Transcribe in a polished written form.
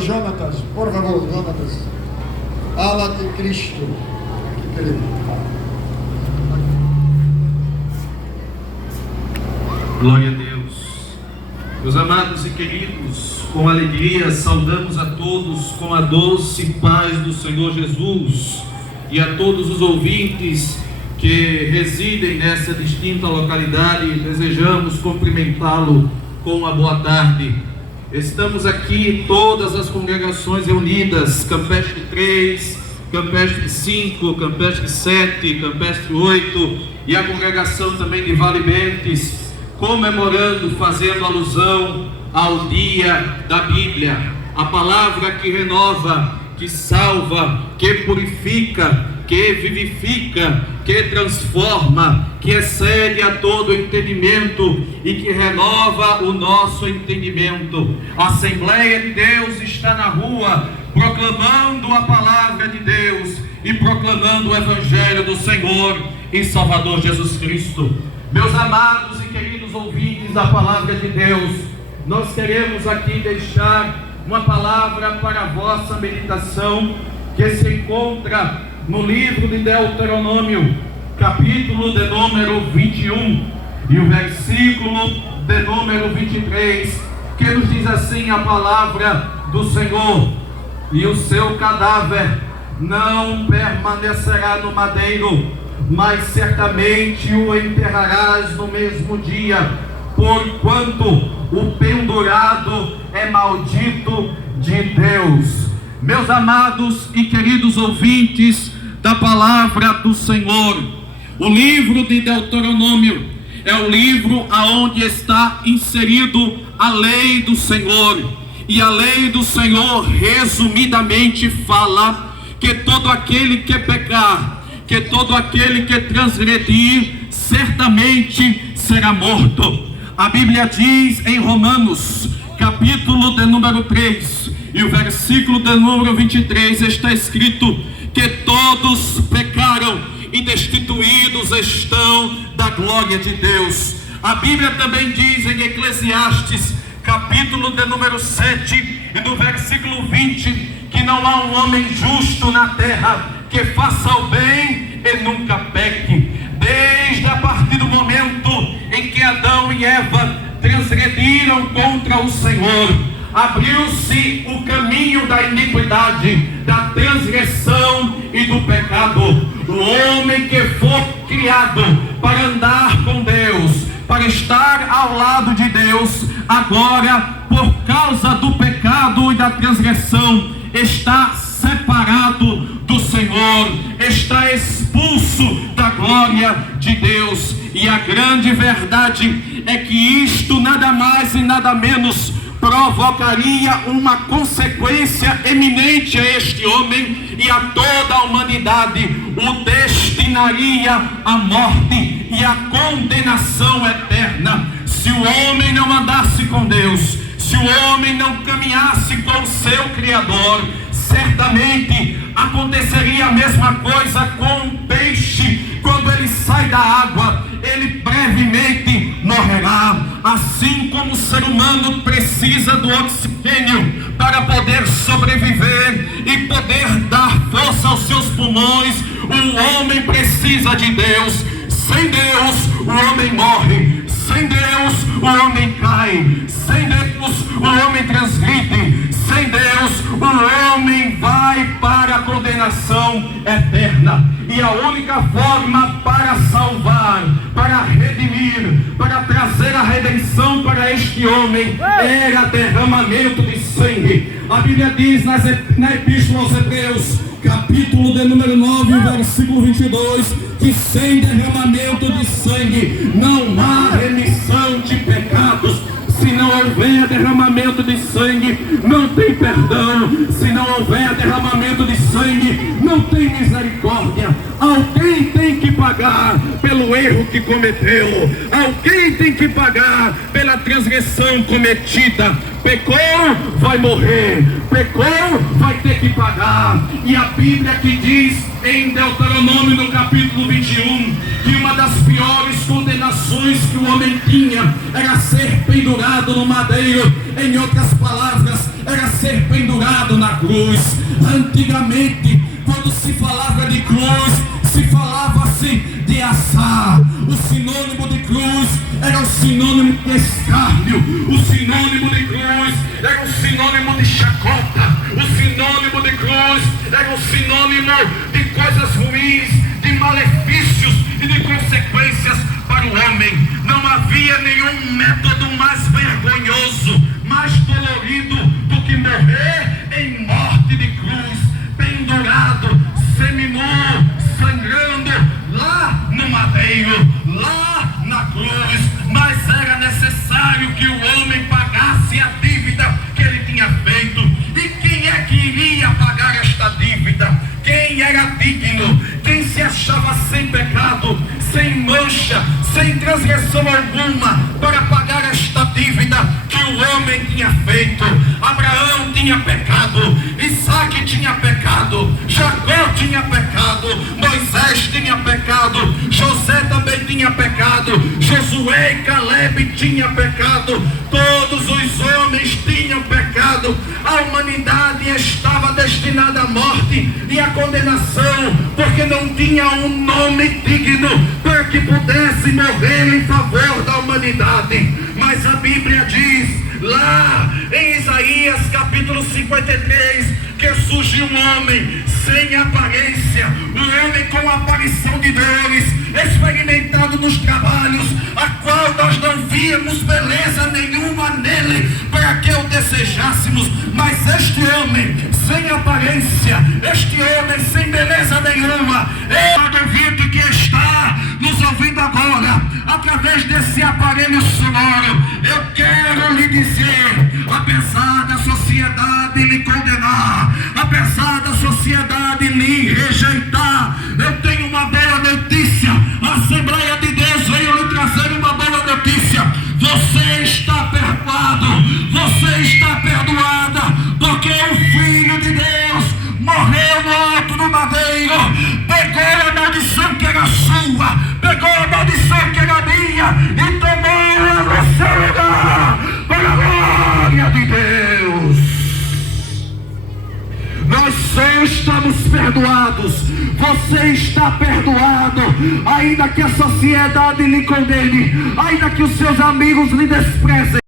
Jonatas, por favor, Jonatas. Fala de Cristo. Aqui, querido. Glória a Deus. Meus amados e queridos, com alegria saudamos a todos com a doce paz do Senhor Jesus e a todos os ouvintes que residem nessa distinta localidade. Desejamos cumprimentá-lo com uma boa tarde. Estamos aqui, todas as congregações reunidas, Campestre 3, Campestre 5, Campestre 7, Campestre 8 e a congregação também de Vale Bentes, comemorando, fazendo alusão ao dia da Bíblia, a palavra que renova, que salva, que purifica, que vivifica, que transforma, que excede a todo entendimento e que renova o nosso entendimento. A Assembleia de Deus está na rua proclamando a palavra de Deus e proclamando o Evangelho do Senhor e Salvador Jesus Cristo. Meus amados e queridos ouvintes da palavra de Deus, nós queremos aqui deixar uma palavra para a vossa meditação, que se encontra no livro de Deuteronômio, capítulo de número 21 e o versículo de número 23, que nos diz assim a palavra do Senhor: e o seu cadáver não permanecerá no madeiro, mas certamente o enterrarás no mesmo dia, porquanto o pendurado é maldito de Deus. Meus amados e queridos ouvintes da palavra do Senhor, o livro de Deuteronômio é o livro aonde está inserido a lei do Senhor. E a lei do Senhor, resumidamente, fala que todo aquele que pecar, que todo aquele que transgredir, certamente será morto. A Bíblia diz em Romanos, capítulo de número 3, e o versículo de número 23, está escrito que todos pecaram e destituídos estão da glória de Deus. A Bíblia também diz em Eclesiastes, capítulo de número 7, e no versículo 20, que não há um homem justo na terra que faça o bem e nunca peque. Desde a partir do momento em que Adão e Eva transgrediram contra o Senhor, abriu-se o caminho da iniquidade, da transgressão e do pecado. O homem que for criado para andar com Deus, para estar ao lado de Deus, agora, por causa do pecado e da transgressão, está separado do Senhor, está expulso da glória de Deus. E a grande verdade é que isto nada mais e nada menos provocaria uma consequência eminente a este homem e a toda a humanidade, o destinaria à morte e à condenação eterna. Se o homem não andasse com Deus, se o homem não caminhasse com o seu Criador, certamente aconteceria a mesma coisa com um peixe. Quando ele sai da água, ele brevemente morrerá. Assim como o ser humano precisa do oxigênio para poder sobreviver e poder dar força aos seus pulmões, o homem precisa de Deus. Sem Deus, o homem morre. Sem Deus, o homem cai. Sem Deus, o homem transgride. Sem Deus, o homem vai para a condenação eterna. E a única forma para salvar, para redimir, para trazer a redenção para este homem, era derramamento de sangue. A Bíblia diz na Epístola aos Hebreus, capítulo de número 9, versículo 22, que sem derramamento de sangue não há remissão de pecados. Se não houver derramamento de sangue, não tem perdão. Se não houver derramamento de sangue, não tem misericórdia. Alguém tem que pagar pelo erro que cometeu. Alguém tem que pagar pela transgressão cometida. Pecou, vai morrer. Pecou, vai ter que pagar. E a Bíblia que diz em Deuteronômio, no capítulo 21, que uma das piores condenações que o homem tinha era ser pendurado no madeiro. Em outras palavras, era ser pendurado na cruz. Antigamente, quando se falava de cruz, se falava-se de assar. O sinônimo de cruz era o sinônimo de escárnio. O sinônimo de cruz era o sinônimo de chacota. O sinônimo de cruz era o sinônimo de coisas ruins, de malefícios e de consequências para o homem. Não havia nenhum método mais vergonhoso, mais dolorido do que morrer em morte de cruz, pendurado, seminu, sangrando lá no madeiro, lá na cruz. Mas era necessário que o homem pagasse a dívida que ele tinha feito. E quem é que iria pagar esta dívida? Quem era digno? Quem se achava sem pecado, sem mancha, sem transgressão alguma, para pagar esta dívida que o homem tinha feito? Abraão tinha pecado, Isaac tinha pecado, Jacó tinha pecado, Moisés tinha pecado, José também tinha pecado, Josué e Caleb tinham pecado, todos os homens tinham pecado. A humanidade estava destinada à morte e à condenação, porque não tinha um nome digno para que pudesse morrer em favor da humanidade. Mas a Bíblia diz lá em Isaías capítulo 53 que surgiu um homem sem aparência, um homem com aparição de dores, experimentado nos trabalhos, a qual nós não víamos beleza nenhuma nele para que o desejássemos. Mas este homem sem aparência, este homem sem beleza nenhuma, eu duvido que está nos ouvindo agora através desse aparelho sonoro. Eu quero lhe dizer, apesar da sociedade lhe condenar, apesar da sociedade lhe rejeitar, eu tenho uma boa notícia. A Assembleia de Deus veio lhe trazer uma boa notícia. Você está perdoado, você está perdoada, porque o Filho de Deus morreu no alto do madeiro, pegou a maldição que era sua, pegou a maldição que era minha e tomou no seu lugar, para a glória de Deus. Nós só estamos perdoados, você está perdoado, ainda que a sociedade lhe condene, ainda que os seus amigos lhe desprezem.